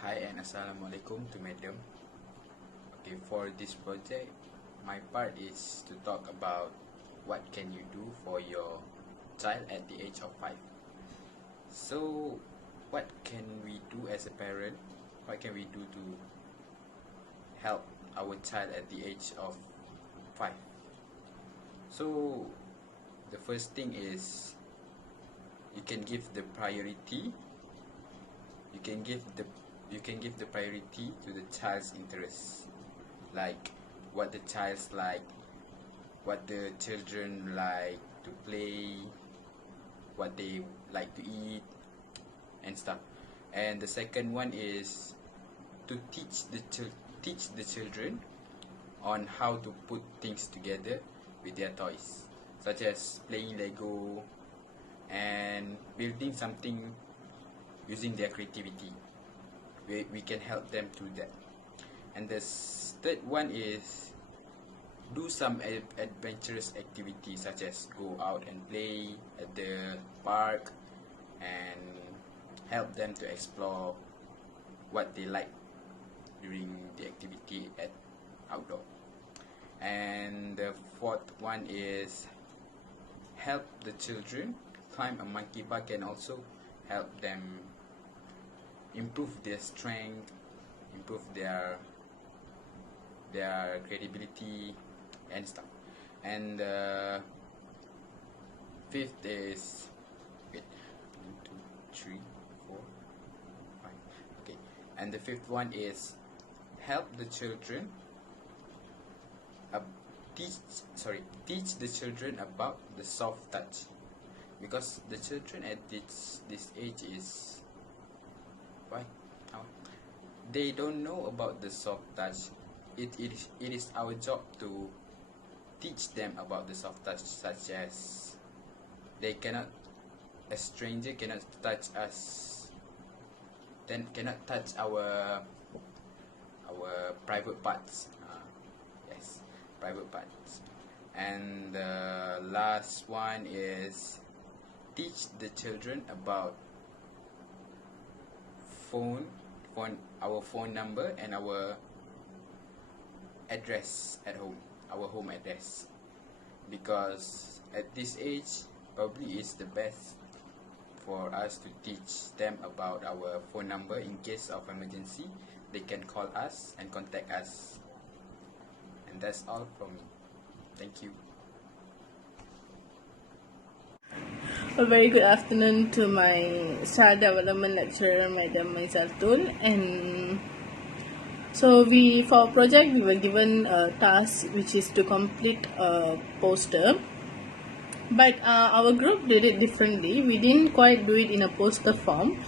Hi and Assalamualaikum to Madam. Okay, for this project, my part is to talk about what can you do for your child at the age of 5. So, what can we do as a parent? What can we do to help our child at the age of 5? So, the first thing is you can give the priority. You can give the priority to the child's interests, like what the child's like, what the children like to play, what they like to eat and stuff. And the second one is to teach the children on how to put things together with their toys, such as playing Lego and building something using their creativity. We can help them to that. And the third one is do some adventurous activities, such as go out and play at the park and help them to explore what they like during the activity at outdoor. And the fourth one is help the children climb a monkey bar, and also help them improve their strength, improve their credibility and stuff. And the fifth is 1, 2, 3, 4, 5. Okay, and the fifth one is help the children teach the children about the soft touch, because the children at this age is they don't know about the soft touch. It is our job to teach them about the soft touch, such as a stranger cannot touch us, then cannot touch our private parts. Yes, private parts. And the last one is teach the children about our phone number and our address at home, our home address, because at this age probably is the best for us to teach them about our phone number. In case of emergency, they can call us and contact us. And that's all from me. Thank you. A very good afternoon to my child development lecturer, Madam Maizaltul. And so for our project, we were given a task which is to complete a poster. But our group did it differently. We didn't quite do it in a poster form.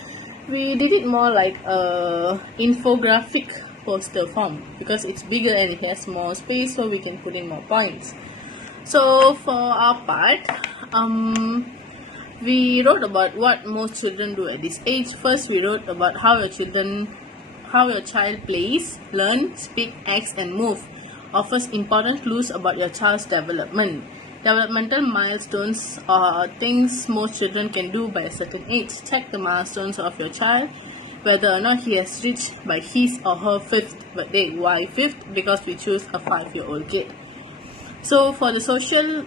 We did it more like a infographic poster form, because it's bigger and it has more space, so we can put in more points. So for our part, we wrote about what most children do at this age. First, we wrote about how your child plays, learns, speaks, acts, and move. Offers important clues about your child's development. Developmental milestones are things most children can do by a certain age. Check the milestones of your child, whether or not he has reached by his or her 5th birthday. Why 5th? Because we choose a 5-year-old kid. So for the social,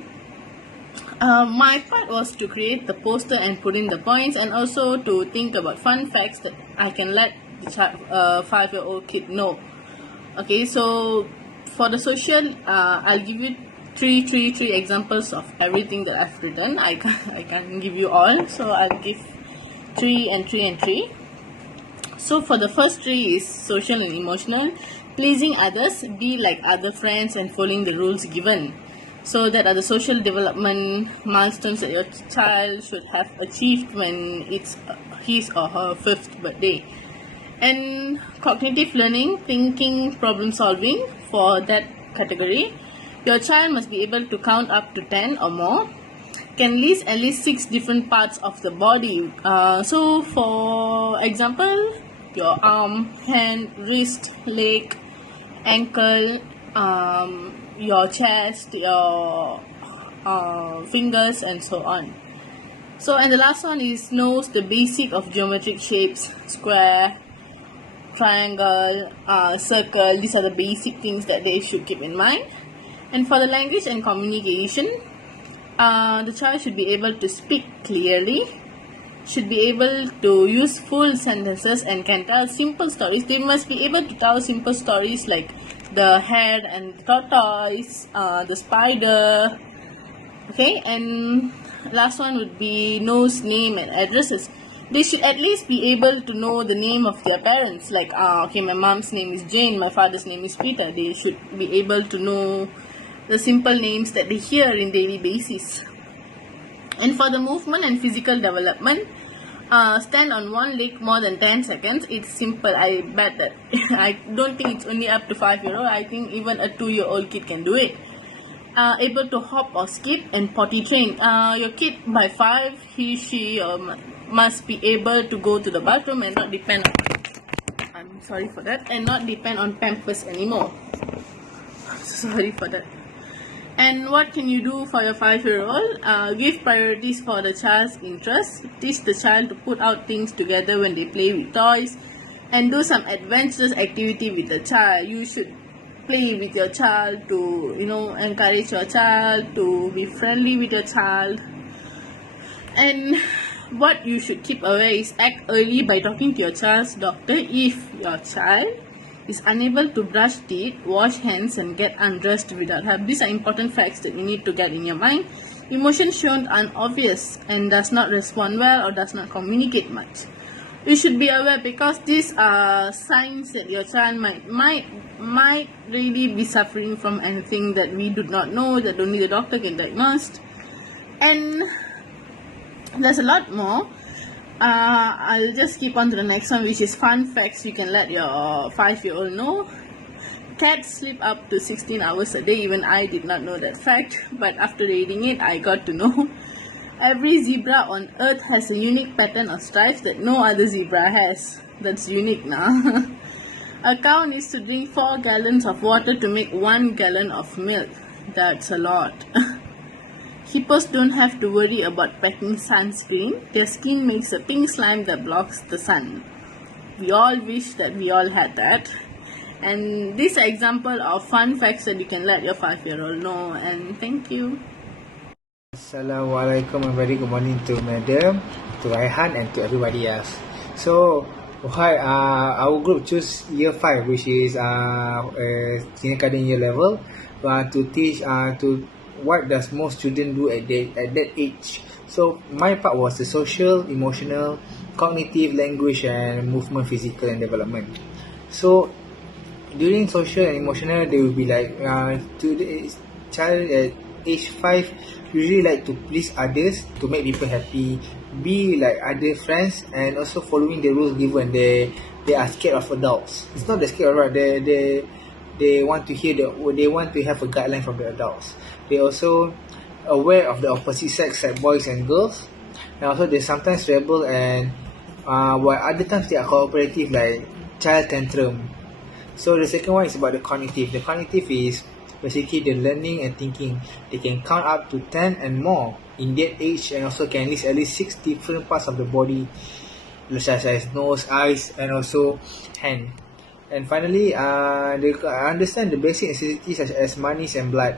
my part was to create the poster and put in the points, and also to think about fun facts that I can let the 5-year-old kid know. Okay, so for the social, I'll give you three examples of everything that I've written. I can't give you all, so I'll give 3 and 3 and 3. So for the first 3 is social and emotional. Pleasing others, be like other friends, and following the rules given. So that are the social development milestones that your child should have achieved when it's his or her 5th birthday. And cognitive learning, thinking, problem solving, for that category, your child must be able to count up to 10 or more, can list at least 6 different parts of the body. So for example, your arm, hand, wrist, leg, ankle, your chest, your fingers, and so on. So, and the last one is knows the basic of geometric shapes: square, triangle, circle. These are the basic things that they should keep in mind. And for the language and communication, the child should be able to speak clearly, should be able to use full sentences, and can tell simple stories. They must be able to tell simple stories like the hare and the tortoise, the spider. Okay, and last one would be knows name and addresses. They should at least be able to know the name of their parents. Like, okay, my mom's name is Jane, my father's name is Peter. They should be able to know the simple names that they hear in daily basis. And for the movement and physical development, stand on one leg more than 10 seconds. It's simple. I bet that I don't think it's only up to 5-year-old. I think even a 2-year-old kid can do it. Able to hop or skip and potty train. Your kid by 5, she must be able to go to the bathroom and not depend on, I'm sorry for that, and not depend on Pampers anymore. Sorry for that. And what can you do for your 5-year-old? Give priorities for the child's interests. Teach the child to put out things together when they play with toys, and do some adventurous activity with the child. You should play with your child to, encourage your child to be friendly with your child. And what you should keep aware is act early by talking to your child's doctor if your child is unable to brush teeth, wash hands, and get undressed without help. These are important facts that you need to get in your mind. Emotions shown unobvious and does not respond well or does not communicate much. You should be aware because these are signs that your child might really be suffering from anything that we do not know, that only the doctor can diagnose. And there's a lot more. I'll just keep on to the next one, which is fun facts you can let your 5-year-old know. Cats sleep up to 16 hours a day. Even I did not know that fact, but after reading it, I got to know. Every zebra on earth has a unique pattern of stripes that no other zebra has. That's unique now. A cow needs to drink 4 gallons of water to make 1 gallon of milk. That's a lot. Hippos don't have to worry about packing sunscreen. Their skin makes a pink slime that blocks the sun. We all wish that we all had that. And this is an example of fun facts that you can let your 5-year-old know. And thank you. Assalamualaikum and very good morning to Madam, to Raihan and to everybody else. So, our group choose year 5, which is kindergarten year level, to teach to what does most students do at that age. So my part was the social, emotional, cognitive, language and movement, physical and development. So during social and emotional, they will be like to the child at age 5 usually like to please others, to make people happy, be like other friends, and also following the rules given. They are scared of adults. It's not the scared of they want to they want to have a guideline from the adults. They also aware of the opposite sex, like boys and girls, and also they sometimes rebel, and while other times they are cooperative, like child tantrum. So the second one is about the cognitive. The cognitive is basically the learning and thinking. They can count up to 10 and more in that age, and also can list at least 6 different parts of the body, such as nose, eyes, and also hand. And finally, they understand the basic necessities such as money and blood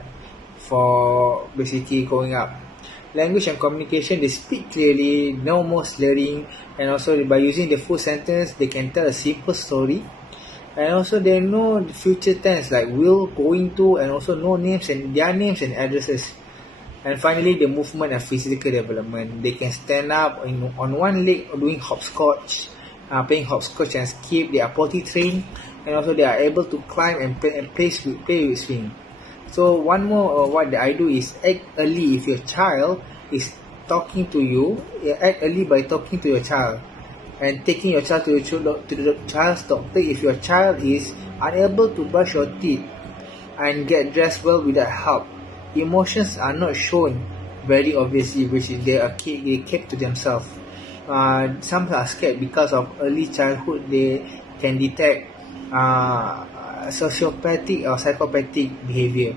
for basically growing up. Language and communication, they speak clearly, no more slurring, and also by using the full sentence, they can tell a simple story. And also they know the future tense like will, going to, and also know names and their names and addresses. And finally, the movement and physical development. They can stand up on one leg doing hopscotch, playing hopscotch and skip. They are potty trained, and also they are able to climb and play with swing. So one more what I do is act early. If your child is talking to you, act early by talking to your child and taking your child to the child's doctor if your child is unable to brush your teeth and get dressed well without help. Emotions are not shown very obviously, which is they keep to themselves. Some are scared because of early childhood. They can detect sociopathic or psychopathic behavior.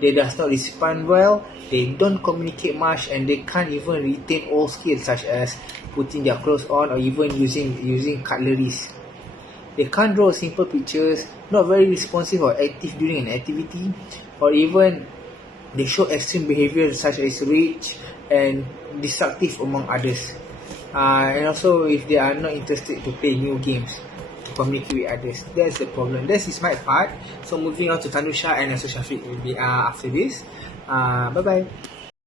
They does not respond well, they don't communicate much, and they can't even retain all skills such as putting their clothes on or even using cutleries. They can't draw simple pictures, not very responsive or active during an activity, or even they show extreme behavior such as rage and destructive among others. And also if they are not interested to play new games, to communicate with others, that's the problem. That is my part. So moving on to Tanusha and also Shafiq will be after this. Bye bye.